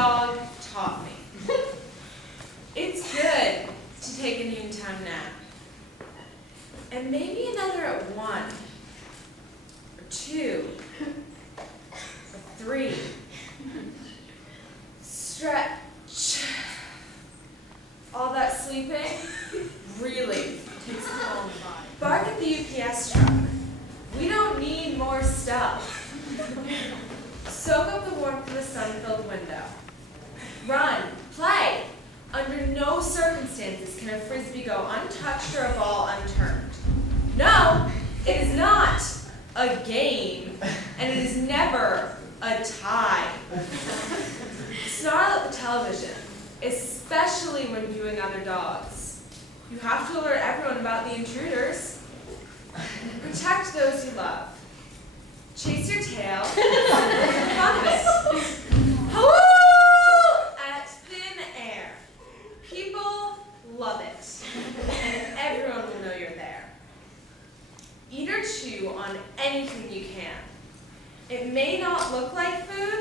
dog taught me. It's good to take a noontime nap. And maybe another at 1, or 2, or 3. Stretch. All that sleeping really takes a toll on the body. Bark at the UPS truck. We don't need more stuff. Soak up the warmth of the sun-filled window. Run, play. Under no circumstances can a frisbee go untouched or a ball unturned. No, it is not a game, and it is never a tie. Snarl at the television, especially when viewing other dogs. You have to alert everyone about the intruders. Protect those you love. Chase your tail, and fun of it. Halloo! At thin air. People love it, and everyone will know you're there. Eat or chew on anything you can. It may not look like food,